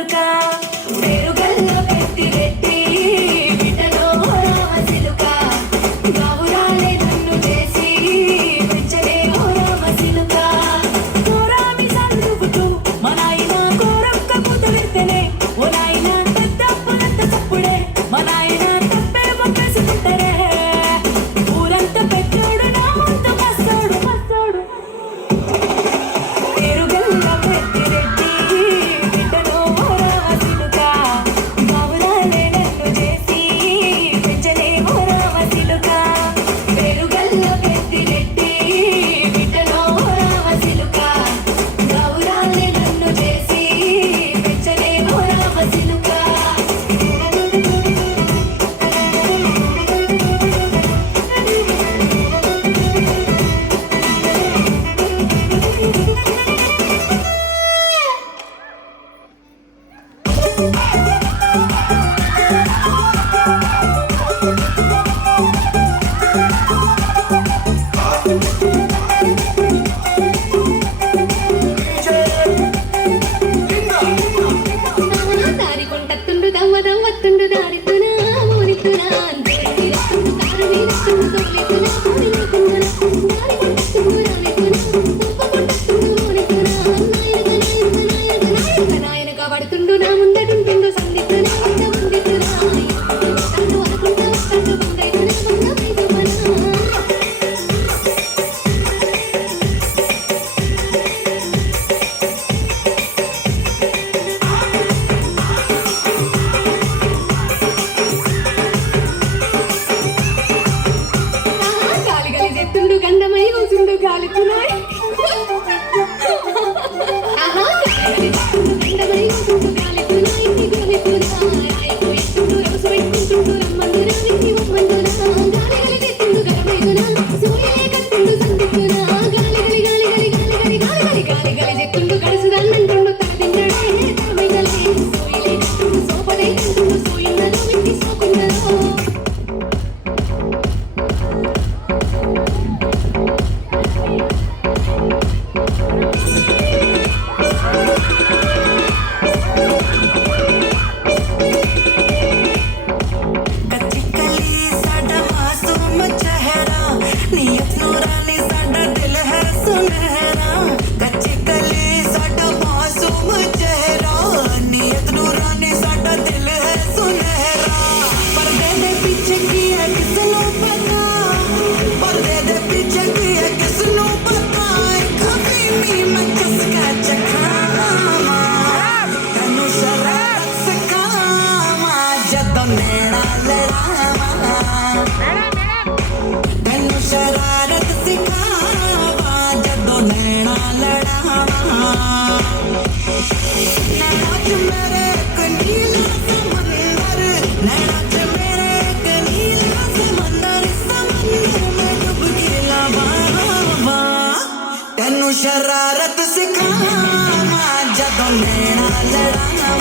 సిలుక వేరుగల్లో పెట్టి రెట్టి బిడ్డలో రామ సిలుక గావురాలే నన్ను చేసి పెంచలే ఓ రామ సిలుక కోరామి సల్లుగుతూ మా నాయన కోరొక్క పూత వెళ్తేనే ఓ నాయన పెద్దప్పులంత తప్పుడే మా నాయన తప్పే ఒప్పేసుకుంటారే ఊరంతా పెట్టాడు నా ముంత మస్తాడు మస్తాడు వేరుగల్లో పెట్టి రెట్టి బిడ్డలో రామ సిలుక గావురాలే నన్ను చేసి పెంచలే ఓ రామ సిలుక వేరుగల్లో పెట్టి రెట్టి బిడ్డలో రామ సిలుక గావురాలే నన్ను చేసి పెంచలే ఓ రామ సిలుక దారి కొంటత్తుండు దమ్మ దమ్మత్తుండు దారితునా మోనితునా అంతేస్తుండు కారు వీరస్తుండు తొలితునా మోనితునా దారి కొంటత్తుండు రానితునా తప్ప కొంటత్తుండు మోనితునా నాయనక పడుతుండు నా ముందటుంటుండు సందితునా అంత ముందితునా తను అనుకుంటా వస్తాడు బంగైతునా బంగమైతునా గాలి గాలి చెత్తుండు గంధమై కూసుండు గాలితున్నాయ్ గంధమై కూసుండు గాలితున్నాయ్ ఎత్తుండు రవసు పెట్టుకుంటుండు రమ్మందురా విన్ని బొమ్మందురా గాలి గాలి చెత్తుండు గరమైదునా సూర్యలే కత్తుండు సందితునా గాలి గాలి గాలి గాలి గాలి గాలి గాలి గాలి గాలి చెత్తుండు గడుసుదాన్నంటుండు తన తిన్నడే తరమైదలే సూయలే కత్తుండు సోపలే కత్తుండు సూయున్నదో విట్టి సోకున్నదో ਕੱਚੀ ਕਲੀ ਸਾਡਾ ਮਾਸੂਮ ਚਿਹਰਾ ਨੀਅਤ ਨੂਰਾਨੀ ਸਾਡਾ ਦਿਲ ਹੈ ਸੁਨਹਿਰਾ ਕੱਚੀ ਕਲੀ ਸਾਡਾ ਮਾਸੂਮ ਚਿਹਰਾ ਨੀਅਤ ਨੂਰਾਨੀ ਸਾਡਾ ਦਿਲ ਹੈ ਸੁਨਹਿਰਾ ਪਰਦੇ ਦੇ ਪਿੱਛੇ ਕੀ ਹੈ ਕਿਸ ਨੂੰ ਪਤਾ ਪਰਦੇ ਦੇ ਪਿੱਛੇ ਕੀ ਹੈ ਕਿਸ ਨੂੰ ਪਤਾ ਕभी ਵੀ ਮੈਂ ਕਿਸ ਕਾ ਚਖਾਵਾਂ ਤੈਨੂੰ ਸ਼ਰਾਰਤ ਸਿਖਾਵਾਂ ਜਦੋਂ ਨੈਣਾ ਲੜਾਵਾਂ ਤੈਨੂੰ ਸ਼ਰਾਰਤ ਸਿਖਾਵਾਂ ਜਦੋਂ ਨੈਣਾ ਲੜਾਵਾਂ ਨੈਣਾ ਚ ਮੇਰੇ ਇੱਕ ਨੀਲਾ ਸਮੁੰਦਰ ਨੈਣਾ ਚ ਮੇਰੇ ਇੱਕ ਨੀਲਾ ਸਮੁੰਦਰ ਮੈਂ ਡੁੱਬ ਕੇ ਲਾਵਾਂ ਤੈਨੂੰ ਸ਼ਰਾਰਤ ਸਿਖਾਵਾਂ ਜਦੋਂ ਨੈਣਾ ਲੜਾਵਾਂ